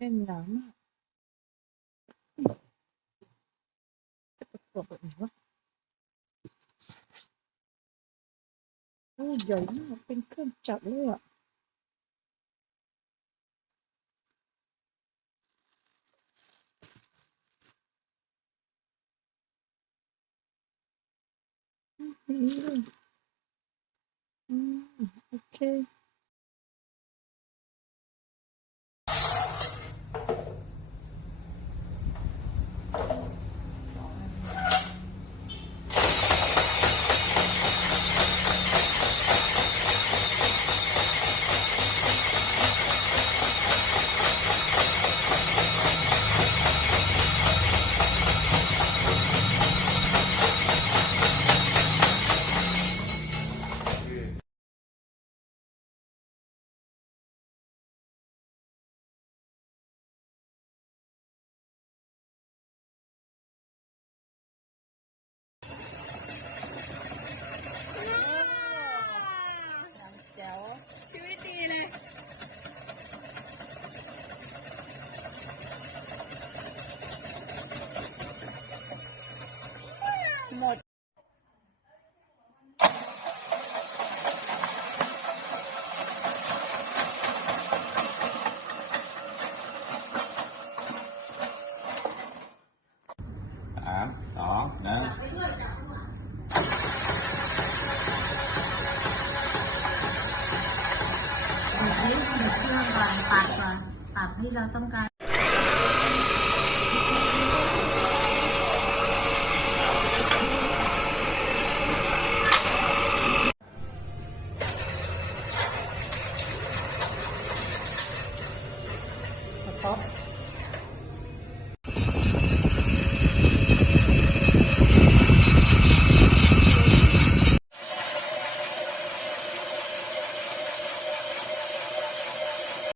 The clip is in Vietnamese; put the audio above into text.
nên là chắc là của bận quá ôi giấy nó bên cơn chậm luôn ạ Mm-hmm. Mm, okay. Đó. Để mình xương và tạt và tạt đi ra trong cây top